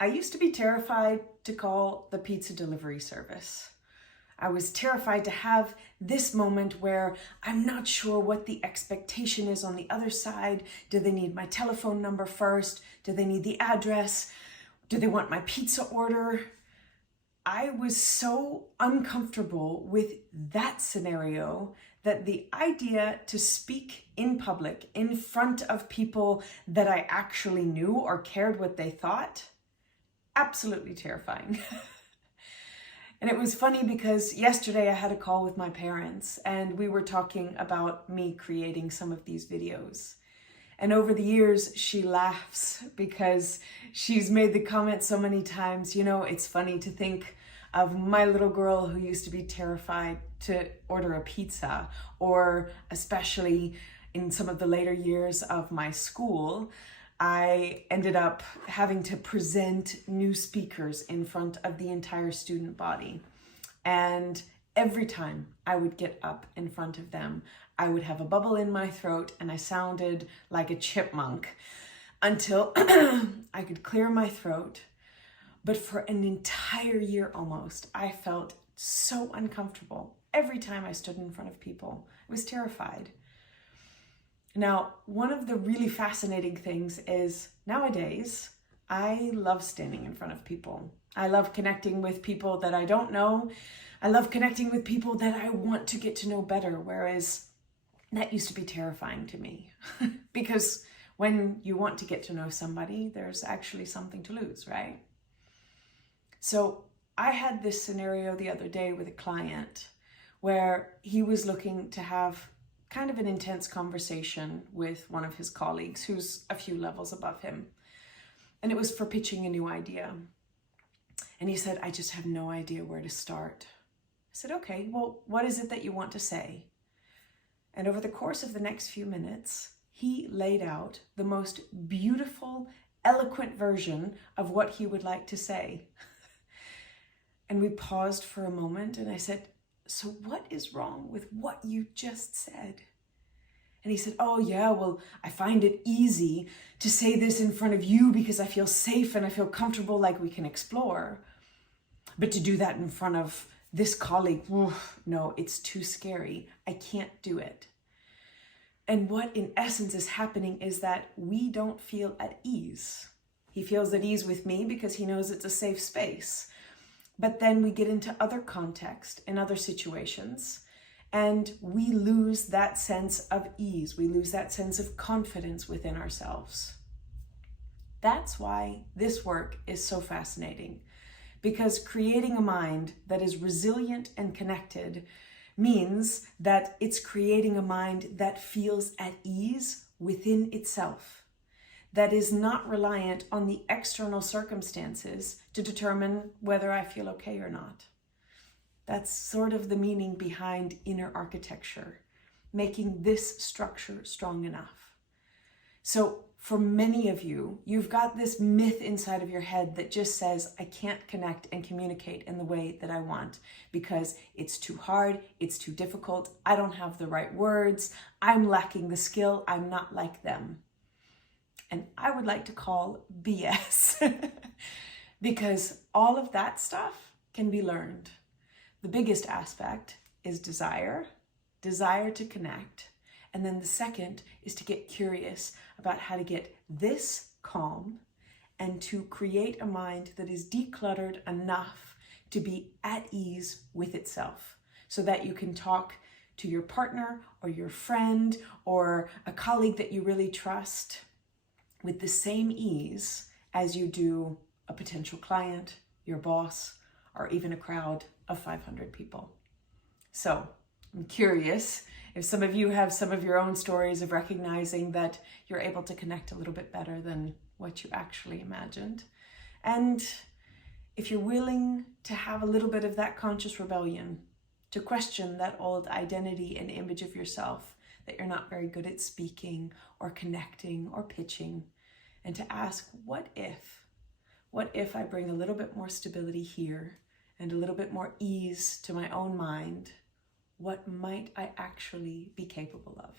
I used to be terrified to call the pizza delivery service. I was terrified to have this moment where I'm not sure what the expectation is on the other side. Do they need my telephone number first? Do they need the address? Do they want my pizza order? I was so uncomfortable with that scenario that the idea to speak in public in front of people that I actually knew or cared what they thought, absolutely terrifying. And it was funny because yesterday I had a call with my parents and we were talking about me creating some of these videos. And over the years, she laughs because she's made the comment so many times, you know, it's funny to think of my little girl who used to be terrified to order a pizza, or especially in some of the later years of my school, I ended up having to present new speakers in front of the entire student body. And every time I would get up in front of them, I would have a bubble in my throat and I sounded like a chipmunk until I could clear my throat. But for an entire year almost, I felt so uncomfortable every time I stood in front of people. I was terrified. Now, one of the really fascinating things is nowadays, I love standing in front of people. I love connecting with people that I don't know. I love connecting with people that I want to get to know better, whereas that used to be terrifying to me. Because when you want to get to know somebody, there's actually something to lose, right? So I had this scenario the other day with a client where he was looking to have kind of an intense conversation with one of his colleagues who's a few levels above him. And it was for pitching a new idea. And he said, I just have no idea where to start. I said, okay, well, what is it that you want to say? And over the course of the next few minutes, he laid out the most beautiful, eloquent version of what he would like to say. And we paused for a moment and I said, so what is wrong with what you just said? And he said, oh yeah, well, I find it easy to say this in front of you because I feel safe and I feel comfortable, like we can explore. But to do that in front of this colleague, no, it's too scary. I can't do it. And what in essence is happening is that we don't feel at ease. He feels at ease with me because he knows it's a safe space. But then we get into other context and other situations, and we lose that sense of ease. We lose that sense of confidence within ourselves. That's why this work is so fascinating, because creating a mind that is resilient and connected means that it's creating a mind that feels at ease within itself, that is not reliant on the external circumstances to determine whether I feel okay or not. That's sort of the meaning behind inner architecture, making this structure strong enough. So for many of you, you've got this myth inside of your head that just says, I can't connect and communicate in the way that I want because it's too hard, it's too difficult, I don't have the right words, I'm lacking the skill, I'm not like them. And I would like to call BS because all of that stuff can be learned. The biggest aspect is desire to connect. And then the second is to get curious about how to get this calm and to create a mind that is decluttered enough to be at ease with itself so that you can talk to your partner or your friend or a colleague that you really trust with the same ease as you do a potential client, your boss, or even a crowd of 500 people. So I'm curious if some of you have some of your own stories of recognizing that you're able to connect a little bit better than what you actually imagined. And if you're willing to have a little bit of that conscious rebellion, to question that old identity and image of yourself, that you're not very good at speaking or connecting or pitching, and to ask, what if? What if I bring a little bit more stability here and a little bit more ease to my own mind? What might I actually be capable of?